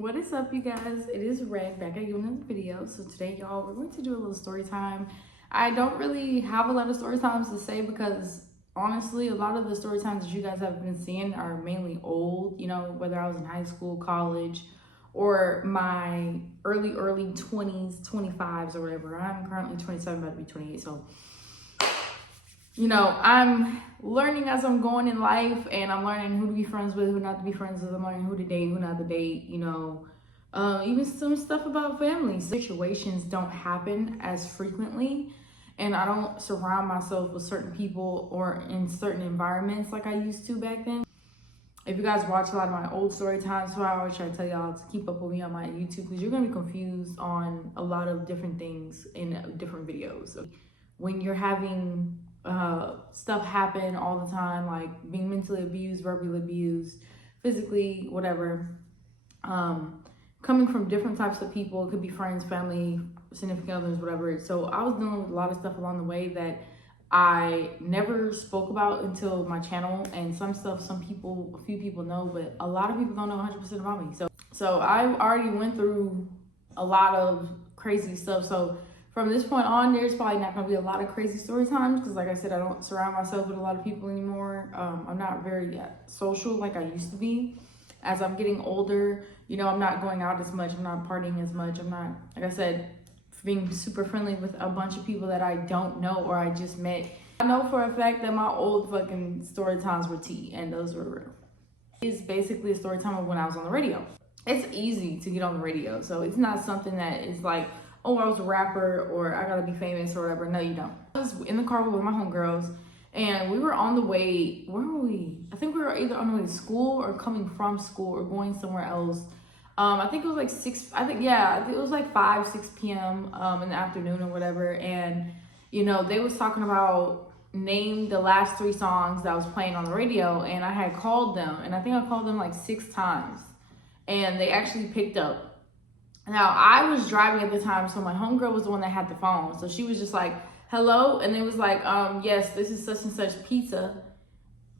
What is up, you guys? It is Red back at you in another video. So today, y'all, we're going to do a little story time. I don't really have a lot of story times to say because honestly, a lot of the story times that you guys have been seeing are mainly old, you know, whether I was in high school, college, or my early 20s, 25s or whatever. I'm currently 27, about to be 28, so you know, I'm learning as I'm going in life, and I'm learning who to be friends with, who not to be friends with. I'm learning who to date, who not to date, you know. Even some stuff about family. Situations don't happen as frequently, and I don't surround myself with certain people or in certain environments like I used to back then. If you guys watch a lot of my old story times, so I always try to tell y'all to keep up with me on my YouTube because you're going to be confused on a lot of different things in different videos. When you're having stuff happen all the time, like being mentally abused, verbally abused, physically, whatever, coming from different types of people. It could be friends, family, significant others, whatever. So I was dealing with a lot of stuff along the way that I never spoke about until my channel, and some stuff a few people know, but a lot of people don't know 100% about me. So I already went through a lot of crazy stuff. So from this point on, there's probably not going to be a lot of crazy story times because, like I said, I don't surround myself with a lot of people anymore. I'm not very social like I used to be. As I'm getting older, you know, I'm not going out as much. I'm not partying as much. I'm not, like I said, being super friendly with a bunch of people that I don't know or I just met. I know for a fact that my old fucking story times were tea, and those were real. It's basically a story time of when I was on the radio. It's easy to get on the radio, so it's not something that is like, oh, I was a rapper or I gotta be famous or whatever. No, you don't. I was in the car with my homegirls, and we were on the way. Where were we? I think we were either on the way to school or coming from school or going somewhere else. I think it was like 6, I think it was like 5, 6 p.m. In the afternoon or whatever. And, you know, they was talking about name the last 3 songs that was playing on the radio. And I had called them, and I think I called them like 6 times, and they actually picked up. Now, I was driving at the time, so my homegirl was the one that had the phone. So she was just like, hello, and it was like, yes, this is such and such pizza.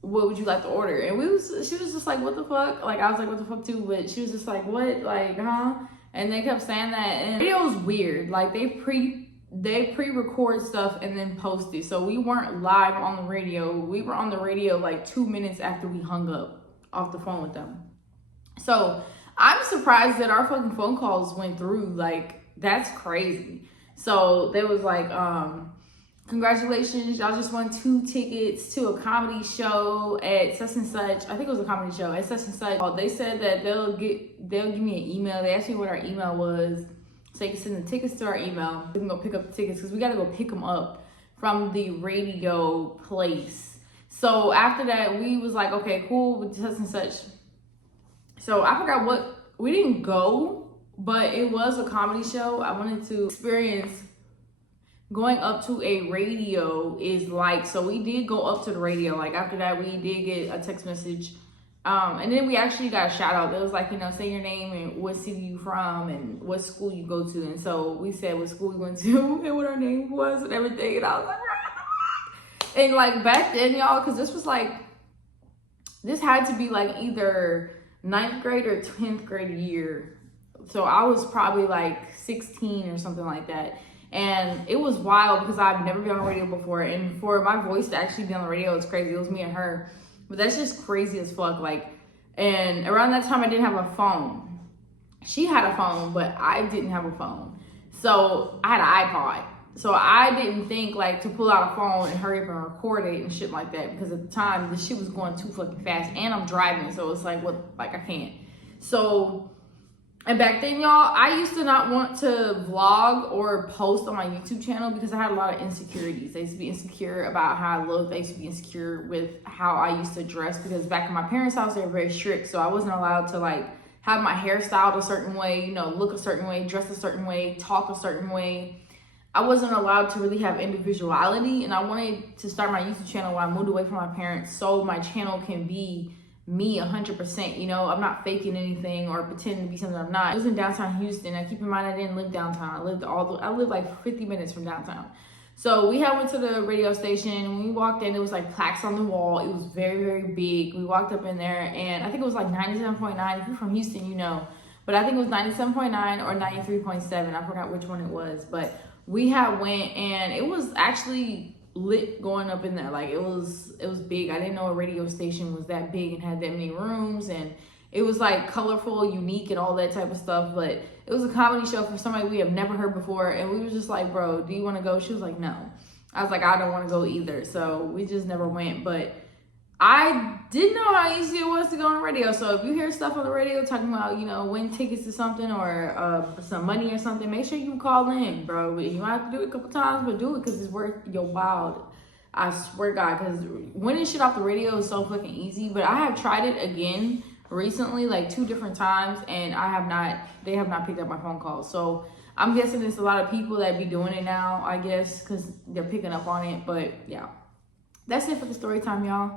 What would you like to order? And she was just like, what the fuck? Like, I was like, what the fuck too? But she was just like, what? Like, huh? And they kept saying that. And the video was weird. Like, they pre-record stuff and then post it. So we weren't live on the radio. We were on the radio like 2 minutes after we hung up off the phone with them. So I'm surprised that our fucking phone calls went through. Like, that's crazy. So they was like, congratulations, y'all just won 2 tickets to a comedy show at such and such. I think it was a comedy show at such and such. They said that they'll give me an email. They asked me what our email was, so you can send the tickets to our email. We can go pick up the tickets because we got to go pick them up from the radio place. So after that, we was like, okay, cool, with such and such. So I forgot we didn't go, but it was a comedy show. I wanted to experience going up to a radio is like. So we did go up to the radio. Like, after that, we did get a text message. And then we actually got a shout out. It was like, you know, say your name and what city you from and what school you go to. And so we said what school we went to and what our name was and everything. And I was like, and like back then, y'all, because this had to be like either 9th grade or 10th grade year. So I was probably like 16 or something like that. And it was wild because I've never been on the radio before. And for my voice to actually be on the radio, it's crazy. It was me and her. But that's just crazy as fuck. Like, and around that time, I didn't have a phone. She had a phone, but I didn't have a phone. So I had an iPod. So I didn't think like to pull out a phone and hurry up and record it and shit like that. Because at the time, the shit was going too fucking fast. And I'm driving. So it's like, I can't. So, and back then, y'all, I used to not want to vlog or post on my YouTube channel because I had a lot of insecurities. I used to be insecure about how I looked. I used to be insecure with how I used to dress because back in my parents' house, they were very strict. So I wasn't allowed to like have my hair styled a certain way, you know, look a certain way, dress a certain way, talk a certain way. I wasn't allowed to really have individuality, and I wanted to start my YouTube channel when I moved away from my parents so my channel can be me 100%, you know. I'm not faking anything or pretending to be something I'm not. I was in downtown Houston. Now keep in mind I didn't live downtown. I lived like 50 minutes from downtown. So we went to the radio station. When we walked in, it was like plaques on the wall. It was very, very big. We walked up in there, and I think it was like 97.9. If you're from Houston, you know. but I think it was 97.9 or 93.7. I forgot which one it was, but we had went, and it was actually lit going up in there. Like it was big. I didn't know a radio station was that big and had that many rooms, and it was like colorful, unique, and all that type of stuff. But it was a comedy show for somebody we have never heard before, and we was just like, bro, do you want to go? She was like, no. I was like, I don't want to go either. So we just never went. But I didn't know how easy it was to go on the radio. So if you hear stuff on the radio talking about, you know, win tickets to something or some money or something, make sure you call in, bro. You might have to do it a couple times, but do it because it's worth your while. I swear to God, because winning shit off the radio is so fucking easy. But I have tried it again recently, like 2 different times, and they have not picked up my phone calls. So I'm guessing there's a lot of people that be doing it now, I guess, because they're picking up on it. But yeah, that's it for the story time, y'all.